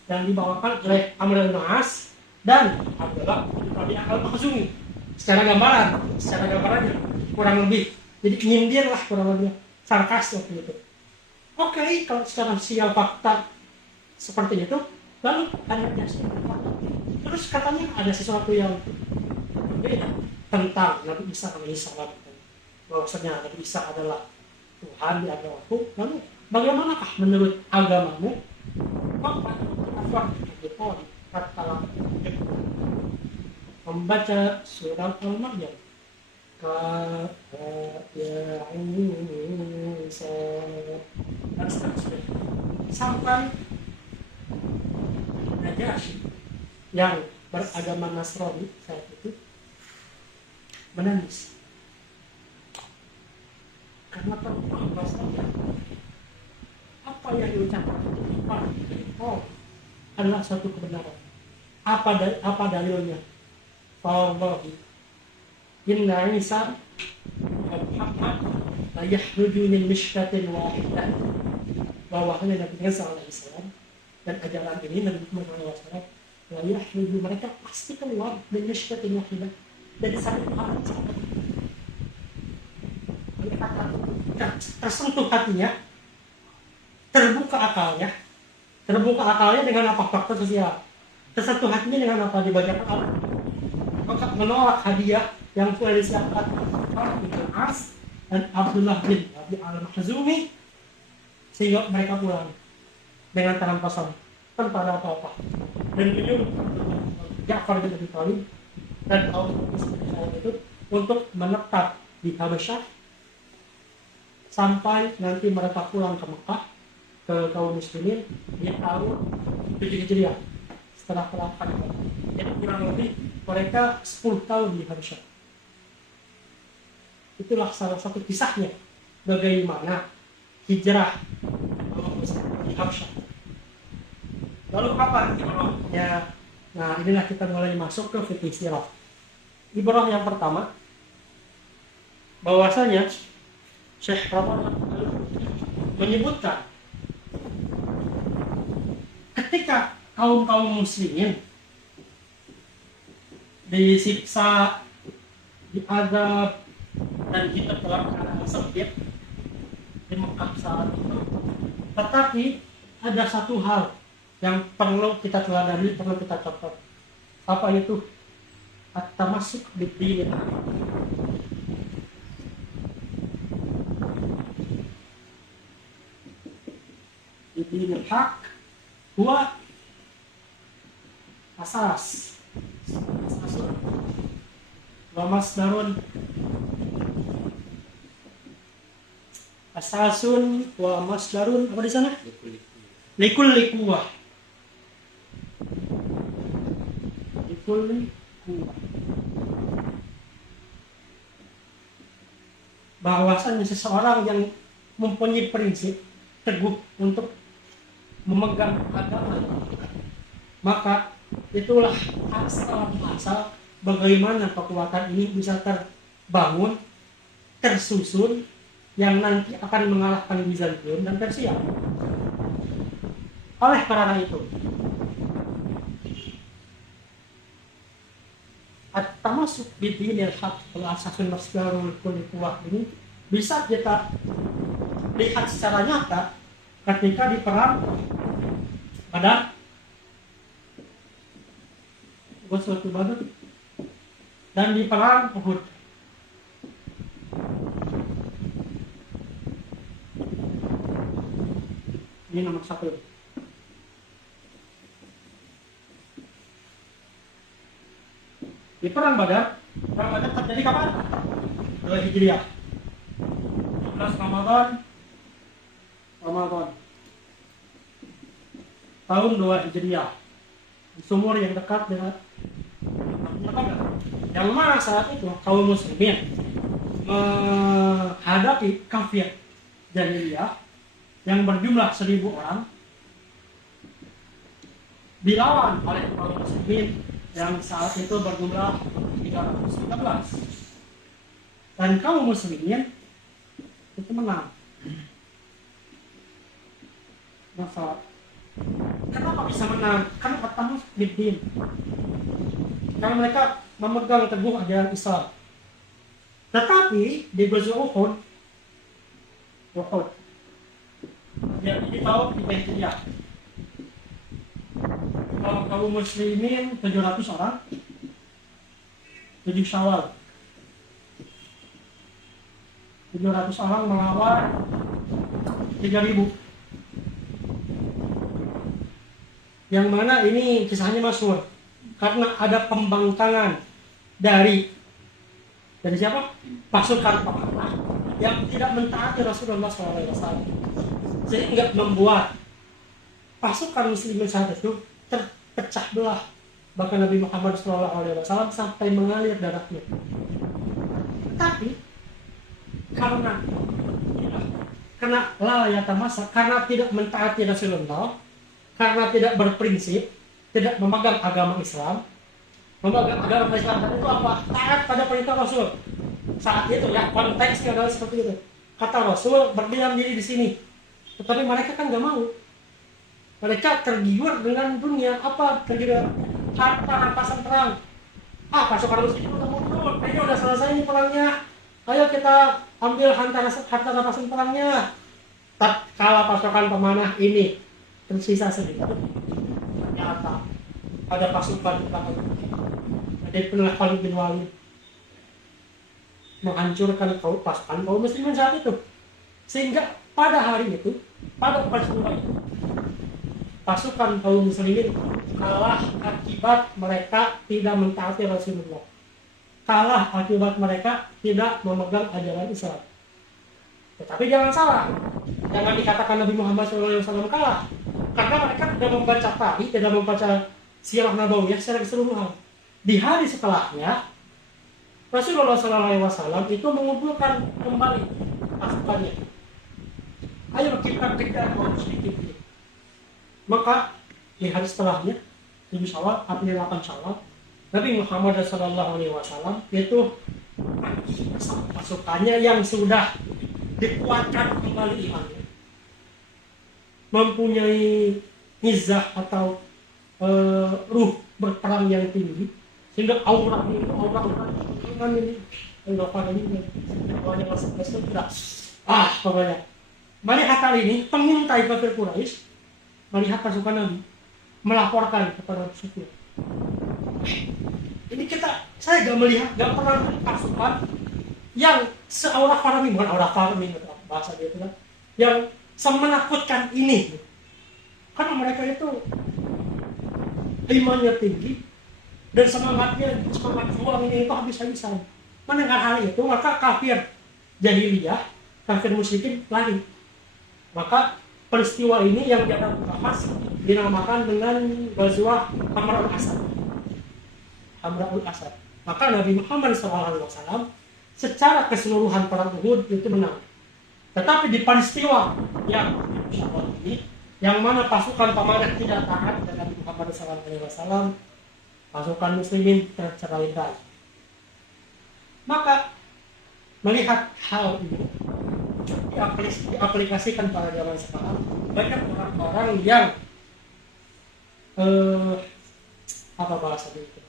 yang dibawakan oleh Amr bin As dan Abdullah bin Rabi'ah al-Makhzumi. Secara gambarannya kurang lebih, jadi nyindir lah kurang lebih, sarkas waktu itu. Oke, kalau secara sosial fakta seperti itu, lalu ada jasad. Terus katanya ada sesuatu yang berbeda tentang Nabi Isa alaihissalam, bahwasanya Nabi Isa adalah Tuhan di agamaku. Lalu bagaimanakah menurut agamamu? Kata membaca surat Al-Maryam, sampai Najasyi yang beragama Nasrani saat itu menangis karena tahu bahwasanya apa yang diucapkan itu adalah suatu kebenaran. Apa dalilnya? Wallahi inna Isa Muhammad la yahruju min mishkatin wahidah, bahwasanya Nabi Isa alaihissalam dan ajaran ini Nabi Muhammad SAW la yahruju, mereka pasti keluar min mishkatin wahidah dari satu hati. Tersentuh hatinya, terbuka akalnya dengan apa? Fakta sosial. Tersentuh hatinya dengan apa? Dibacakan Allah. Maka menolak hadiah yang telah disiapkan Ibn As dan Abdullah bin Abi al-Mahzumi, sehingga mereka pulang dengan tangan kosong tanpa ada apa-apa, dan menyuruh Ja'far bin Abi Thalib dan kaum muslimin itu untuk menetap di Habasyah sampai nanti mereka pulang ke Mekah, ke kaum muslimin di tahun 7 Hijriah setelah perang. Jadi kurang lebih mereka 10 tahun di Habasyah. Itulah salah satu kisahnya bagaimana hijrah di Habasyah. Lalu apa ibrahnya? Nah, inilah kita mulai masuk ke fikih sirah. Ibrah yang pertama, bahwasanya Syekh Ramadan menyebutkan ketika kaum muslimin disiksa, diazab, dan kita dalam keadaan sempit di Mekah saat itu, tetapi ada satu hal yang perlu kita teladani, perlu kita catat. Apa itu? At-tamassuk bid-din. Bid-din al-haq huwa asas wa masdarun asasun wa masdarun, apa di sana? Likulli quwwah. Bahwasanya seseorang yang mempunyai prinsip teguh untuk memegang agama, maka itulah asal bagaimana kekuatan ini bisa terbangun, tersusun, yang nanti akan mengalahkan Bizantium dan Persia. Oleh karena itu, at-tamassuk bid-dinil haq wal asasul masdarul kulli quwwah ini bisa kita lihat secara nyata ketika di perang pada Ghazwatul Badr dan di perang Uhud. Ini nomor 1. Di perang Badar terjadi kapan? 2 Hijriah. 12 Ramadan tahun 2 Hijriah. Sumur yang dekat dengan Badar. Yang mana saat itu kaum muslimin menghadapi kafir jahiliyah yang berjumlah 1000 orang dilawan oleh kaum muslimin yang saat itu berjumlah 313, dan kaum muslimin itu menang. Masa kenapa bisa menang? Karena pertama bid-din, karena mereka memegang teguh ajaran Islam. Tetapi di Ghazwah Uhud yang di tahun 3 Hijriah, kaum muslimin 700 orang, 7 Syawal, 700 orang melawan 3000. Yang mana ini kisahnya masyhur karena ada pembangkangan dari siapa? Pasukan pemerintah yang tidak mentaati Rasulullah SAW, sehingga membuat pasukan muslimin saat itu terpecah belah, bahkan Nabi Muhammad SAW sampai mengalir darahnya. Tapi karena lalai masa, karena tidak mentaati Rasulullah, karena tidak berprinsip, tidak memegang agama Islam. Memegang agama Islam itu apa? Taat pada perintah Rasul. Saat itu ya konteksnya adalah seperti itu. Kata Rasul berdiam diri di sini, tetapi mereka kan nggak mau. Mereka tergiur dengan dunia, apa? Tergiur harta rampasan perang. Pasukan muslim udah mundur, kayaknya udah selesai ini perangnya. Ayo kita ambil harta rampasan perangnya. Tatkala pasukan pemanah ini tersisa sedikit, ternyata ada pasukan ada penuh Khalid bin Walid menghancurkan pasukan kaum muslimin saat itu, sehingga pada hari itu, pada peristiwa itu, pasukan kaum muslimin kalah akibat mereka tidak mentaati Rasulullah, kalah akibat mereka tidak memegang ajaran Islam. Tetapi jangan salah, jangan dikatakan Nabi Muhammad SAW kalah, karena mereka tidak membaca tarikh, tidak membaca sirah nabawiyah secara keseluruhan. Di hari setelahnya, Rasulullah SAW itu mengumpulkan kembali pasukannya. Ayo kita kejar kaum muslimin. Maka di hari setelahnya, 7 Syawal, April 8 Syawal, Nabi Muhammad SAW itu pasukannya yang sudah dikuatkan kembali imannya, mempunyai nizah atau ruh berperang yang tinggi, sehingga aura ini pokoknya melihat kali ini pengintai kafir Quraisy melihat pasukan Nabi melaporkan kepada Abu Sufyan, ini saya gak pernah melihat pasukan yang seaura farmi, bukan aura farmi bahasa dia itu kan, yang semenakutkan ini, karena mereka itu imannya tinggi dan semangat juang ini itu habis-habisan. Mendengar hal itu, maka kafir jahiliyah, kafir musyrikin lari. Maka peristiwa ini yang kita bahas dinamakan dengan Ghazwah Hamra'ul Asad. Hamra'ul Asad. Maka Nabi Muhammad SAW secara keseluruhan perang Uhud itu menang. Tetapi di peristiwa yang ini, yang mana pasukan pemanah tidak taat dengan Nabi Muhammad SAW, pasukan muslimin tercerai-berai. Maka melihat hal ini diaplikasikan pada zaman sekarang, banyak orang-orang yang apa bahasa itu,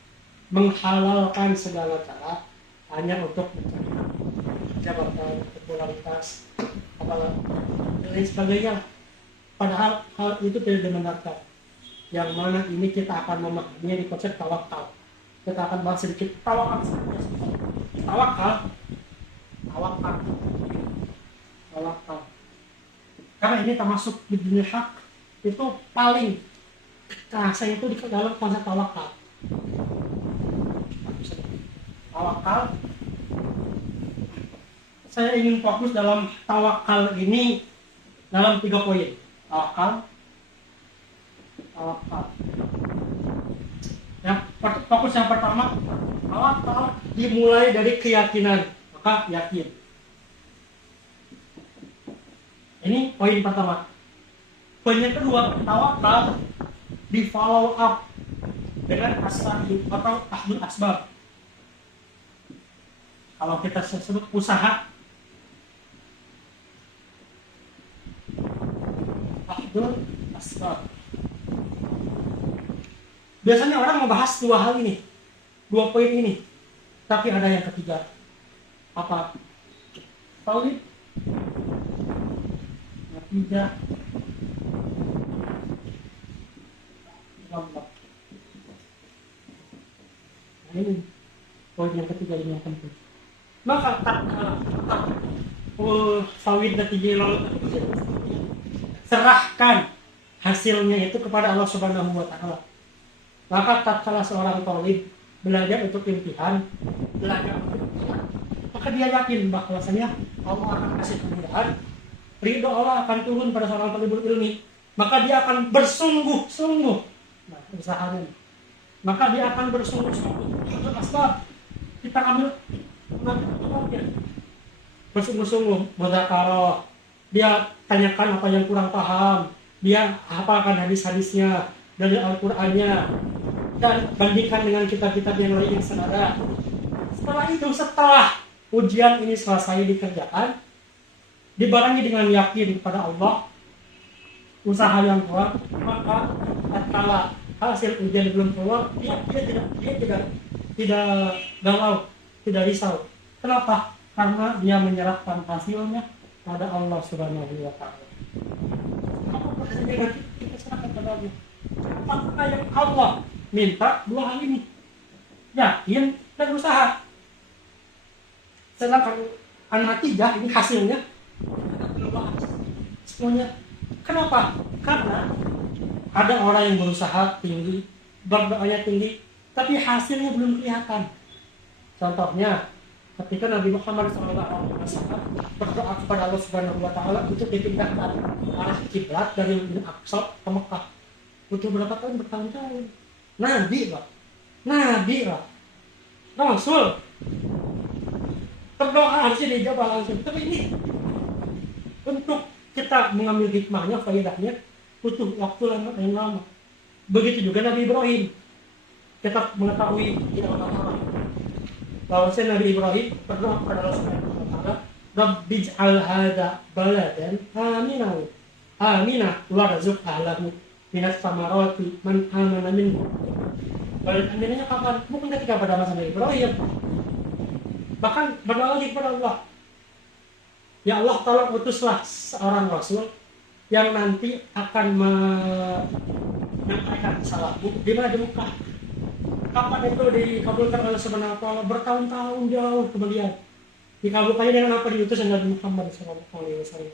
menghalalkan segala cara hanya untuk mencari jabatan, popularitas, apalagi dan lain sebagainya. Padahal hal itu tidak dibenarkan. Yang mana ini kita akan memahaminya di konsep tawakal. Kita akan bahas sedikit tawakal. Tawakal. Karena ini termasuk di dunia hak itu paling terasa itu di dalam konsep tawakal. Tawakal. Saya ingin fokus dalam tawakal ini dalam 3 poin. Tawakal. Ya, fokus yang pertama, tawakal dimulai dari keyakinan, maka yakin. Ini poin pertama. Poin yang kedua, tawakal di follow up dengan as-sa'id atau ahdul asbab. Kalau kita sebut usaha, ahdul asbab. Biasanya orang membahas 2 hal ini, 2 poin ini, tapi ada yang ketiga. Apa? Tauhid. Ketiga. Allah. Nah, ini poin yang ketiga ini yang penting. Maka fawid natijah serahkan hasilnya itu kepada Allah Subhanahu wa taala. Maka tatkala seorang thalib belajar untuk imtihan, maka dia yakin bahwasanya Allah akan kasih kemudahan, ridho Allah akan turun pada seorang talibul ilmi, maka dia akan bersungguh-sungguh. Nah, usahanya. Maka dia akan bersungguh-sungguh. Untuk asbab kita ambil ya. Bersungguh-sungguh mudzakarah. Dia tanyakan apa yang kurang paham. Dia hafalkan hadis-hadisnya dari Al-Qur'annya dan bandingkan dengan kitab-kitab yang lain yang senada. Setelah ujian ini selesai dikerjakan, dibarengi dengan yakin kepada Allah, usaha yang kuat, maka tatkala hasil ujian belum keluar, dia tidak galau, tidak risau. Kenapa? Karena dia menyerahkan hasilnya pada Allah Subhanahu wa taala. Apa hasilnya kita serahkan pada Allah. Apakah yang Allah minta dua hal ini? Yakin dan usaha. Sedangkan An-Natijah ini hasilnya semuanya. Kenapa? Karena ada orang yang berusaha tinggi, berdoanya tinggi, tapi hasilnya belum kelihatan. Contohnya, ketika Nabi Muhammad SAW berdoa kepada Allah Subhanahu Wa Taala untuk dipindahkan arah kiblat dari Masjidil Aqsa ke Mekah, butuh berapa tahun? Bertahun-tahun. Nabi, Rasul berdoa harusnya dijawab langsung. Tapi ini untuk kita mengambil hikmahnya, faedahnya butuh waktu yang lama. Begitu juga Nabi Ibrahim. Kita mengetahui bahwa Nabi Ibrahim berdoa kepada Allah Subhanahu wa taala, "Rabbij'al hadza baladan aminah warzuq ahlahu minas samarati man amana minhum." Balad aminahnya kapan? Bukan ketika pada masa Nabi Ibrahim. Bahkan berdoa lagi kepada Allah, ya Allah, tolong utuslah seorang Rasul yang nanti akan menyampaikan salahku di mana di Mekah. Kapan itu dikabulkan oleh Subhanahu wa taala? Bertahun-tahun jauh kemudian. Dikabulkannya dengan apa? Diutus Nabi Muhammad SAW.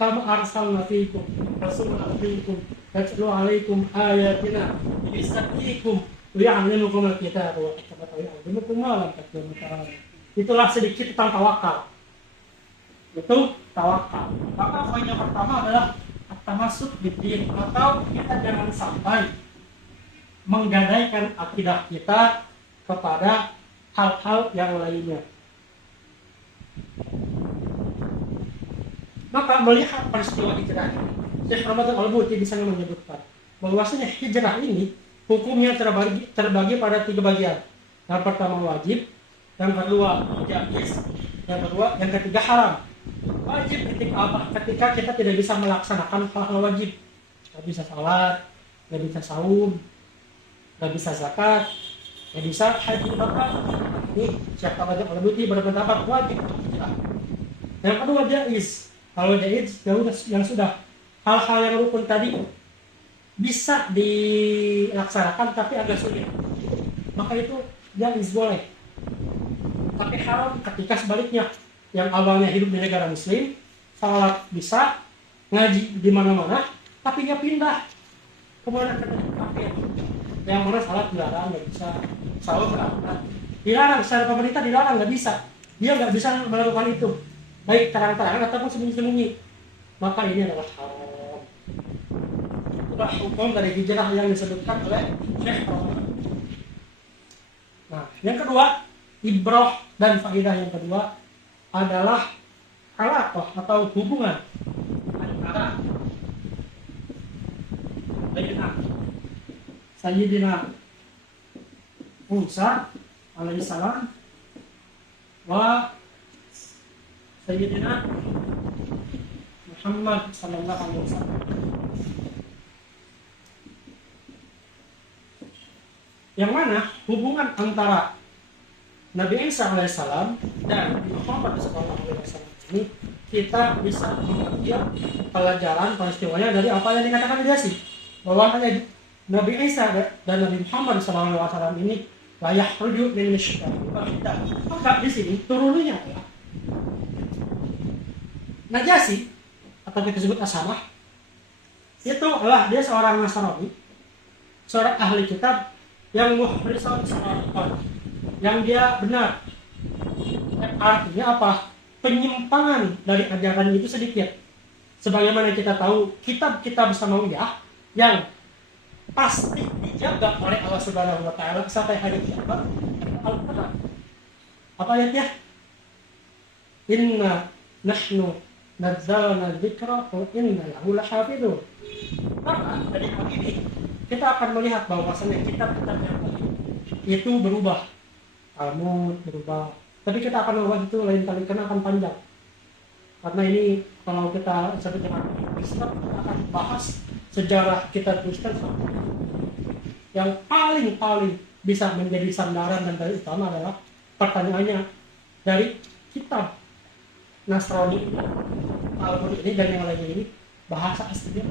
Kama arsalna fiikum rasulan minkum yatlu alaikum ayatina yusabbihukum liya'allimukum al-kitaba wa ya'allimukum ma lam takunu. Itulah sedikit tentang tawakal. Itu tawakal. Maka poin yang pertama adalah at-tamassuk bid-din, atau kita jangan sampai menggadaikan akidah kita kepada hal-hal yang lainnya. Maka melihat peristiwa hijrah ini, Syekh Ramadan Al-Buti bisa menyebutkan bahwasanya hijrah ini hukumnya terbagi pada 3 bagian. Yang pertama wajib, yang kedua jaiz, yang ketiga haram. Wajib ketika apa? Ketika kita tidak bisa melaksanakan hal-hal wajib. Tidak bisa salat, tidak bisa saum, tidak bisa zakat, tidak bisa haji bakar. Ini Syekh Ramadan Al-Buti berpendapat wajib. Yang kedua jaiz. Kalau jaiz yang sudah hal-hal yang rukun tadi bisa dilaksanakan tapi agak sulit, maka itu jaiz boleh. Tapi haram ketika sebaliknya, yang awalnya hidup di negara muslim, salat bisa, ngaji di mana-mana, tapi dia pindah kemudian ke negara kafir, yang mana salat dilarang, nggak bisa, saum dilarang, secara pemerintah dilarang, nggak bisa, dia nggak bisa melakukan itu, baik terang-terangan ataupun sembunyi-sembunyi. Maka ini adalah haram. Itulah hukum dari hijrah yang disebutkan oleh Syekh Ramadan. Nah, yang kedua, ibrah dan faedah yang kedua adalah alaqah atau hubungan antara Sayyidina Musa alaihissalam wa Sayyidina Muhammad sallallahu alaihi wasallam. Yang mana hubungan antara Nabi Isa alaihissalam dan Muhammad sallallahu alaihi wasallam ini kita bisa mengambil pelajaran peristiwanya dari apa yang dikatakan di Yasi, bahwa Nabi Isa dan Nabi Muhammad sallallahu alaihi wasallam ini layak rujuk min syaitan. Maka di sini turunnya adalah Najasi atau kita sebut Asamah, itu adalah dia seorang Nasrani, seorang ahli kitab yang muhrisan yang dia benar. Artinya apa? Penyimpangan dari ajaran itu sedikit. sebagaimana kita tahu kitab-kitab samawiyah yang pasti dijaga oleh Allah Subhanahu wa taala sampai hari kiamat. Al-Qur'an. Apa ayatnya? Inna nahnu nazzalna dzikra wa inna lahu lahafidun. Maka dari hal ini kita akan melihat bahwasanya kitab-kitab yang lain itu berubah. Talmud berubah. Tapi kita akan membahas itu lain kali karena akan panjang. Karena ini kalau kita sebut dengan Islam, kita akan bahas sejarah kitab Kristen yang paling bisa menjadi sandaran dan dalil utama adalah pertanyaannya dari kitab Nasrani Talmud ini dan yang lainnya ini bahasa aslinya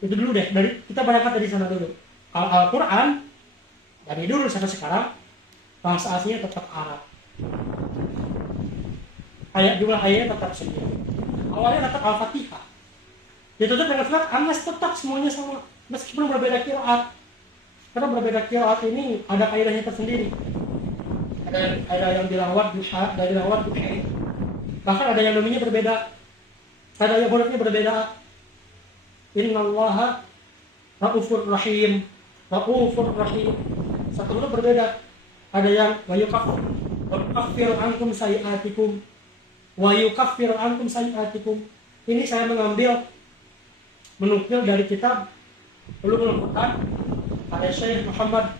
itu dulu deh, dari kita berangkat dari sana dulu. Al-Quran dari dulu sampai sekarang bahasa aslinya tetap Arab. Ayatnya tetap sendiri. Awalnya tetap Al-Fatihah. Ditutup dengan surat An-Nas, tetap semuanya sama meskipun berbeda qiraat. Karena berbeda qiraat ini ada kaidahnya tersendiri. Ada yang dilawat duha, ada yang dilawat duha. Bahkan ada yang dominya berbeda. Ada yang hurufnya berbeda. Innallaha Raufur Rahim. Satu huruf berbeda. Ada yang wa yukaffir ankum sayiatikum. Ini saya menukil dari kitab Ulumul Quran oleh Syekh Muhammad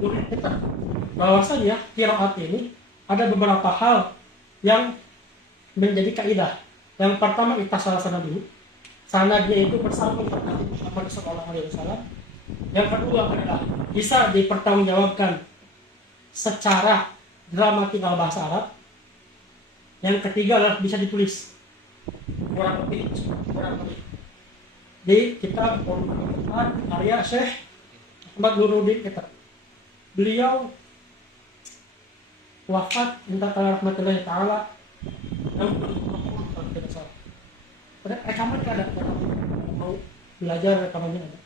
Nuri kita bahwasanya qiraat ini ada beberapa hal yang menjadi kaidah. Yang pertama ittasal sanadnya. Sanadnya itu bersambung dengan Nabi Muhammad SAW. Yang kedua adalah bisa dipertanggungjawabkan secara gramatikal bahasa Arab. Yang ketiga adalah bisa ditulis kurang lebih di kitab Al-Quran karya Syekh Muhammad Nuruddin kita. Beliau wafat minta rahmatullahi taala tahun 2020 tidak salah. Rekaman ada mau belajar rekamannya ada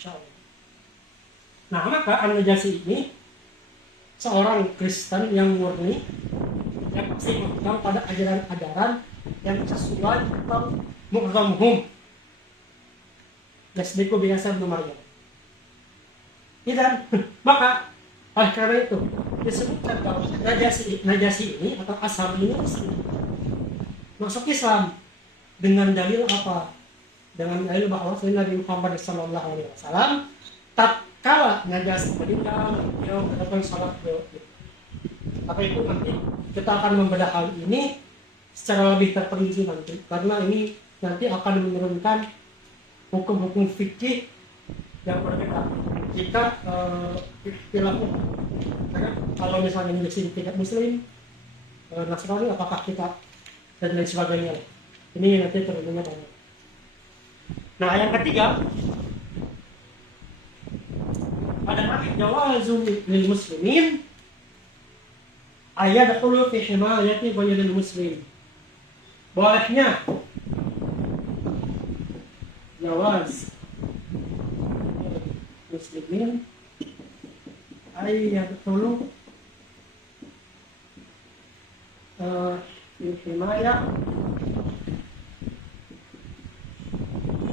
insyaallah. Nah, maka An-Najasi ini seorang Kristen yang murni yang masih memegang pada ajaran-ajaran yang sesuai atau mu'zamhum Yasdiku biasa Ibnu Maryam. Dan maka oleh karena itu disebutkan bahwa Najasi ini atau Ashab ini masuk Islam dengan dalil apa? Dengan dalil bahwa Nabi Muhammad SAW tatkala Najasi meninggal beliau melakukan salat beliau. Apa itu nanti kita akan membedah hal ini secara lebih terperinci nanti karena ini nanti akan menurunkan hukum-hukum fikih yang berbeda. Jika ikhtilafnya, kalau misalnya ini tidak Muslim, Nasrani apakah kita dan lain sebagainya. Ini nanti terjadinya banyak. Nah, yang ketiga adalah jawazu lil muslimin ayadkhulu fi himayati ghairil muslim. Bolehnya jawaz muslimin ayadkhulu fi himayah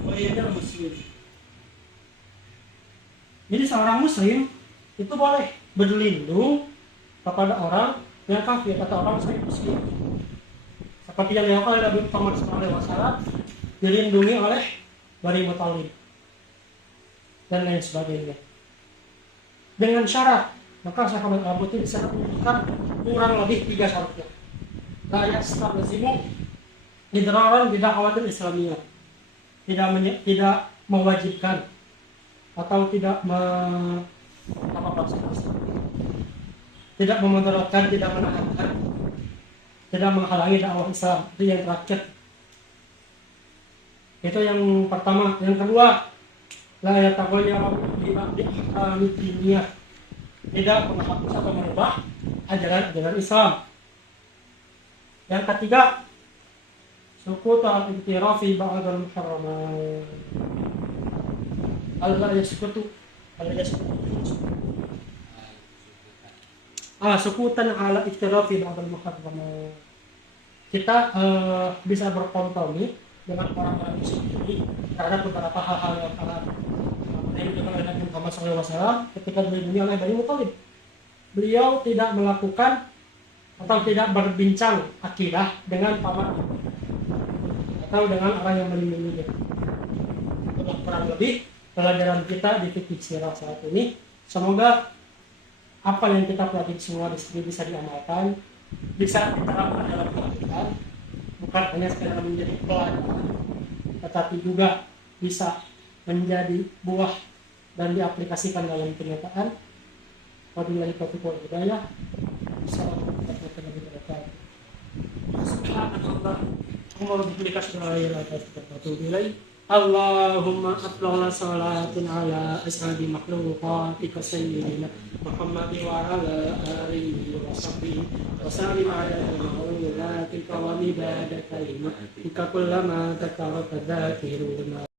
ghairil muslim. Jadi seorang muslim itu boleh berlindung kepada orang yang kafir atau orang selain muslim. Seperti yang dilakukan oleh Nabi Muhammad SAW dilindungi oleh Bani Muthalib dan lain sebagainya. Dengan syarat, maka sahabat Abu Bakar bisa menyebutkan kurang lebih 3 syaratnya. La yastazimu idraran bid'awatil islamiyah. Tidak mewajibkan atau tidak tidak memudaratkan, tidak menahankan, tidak menghalangi dakwah Islam. Itu yang terakhir. Itu yang pertama. Yang kedua, la yataghayyar bi ahkami diniyah. Tidak menghapus atau merubah ajaran-ajaran Islam. Yang ketiga, sukut al-i'tirafi ba'd al-muharramat. Allah yaskutu sukutan ala iktirafi ba'd al-muharramat. kita bisa berkompromi dengan orang-orang musyrik ini terhadap beberapa hal-hal yang sangat dilakukan oleh Nabi Muhammad SAW ketika dilindungi oleh Bani Muthalib. Beliau tidak melakukan atau tidak berbincang akidah dengan paman atau dengan orang yang melindunginya. Untuk kurang lebih pelajaran kita di fikih sirah saat ini, semoga apa yang kita pelajari semua di sini bisa diamalkan, bisa diterapkan dalam kehidupan, bukan hanya sekedar menjadi pelajaran, tetapi juga bisa menjadi buah dan diaplikasikan dalam kenyataan. Wabillahi taufiq wal hidayah. Assalamualaikum warahmatullahi wabarakatuh. Subhanallah. Allahumma atlaula salatin ala ashabi makhluqatika sayyidina Muhammad wa ala alihi wa sahbihi wa sallim ala ma'ulatika wa mibada kalimatika kullama takarata dhakiruna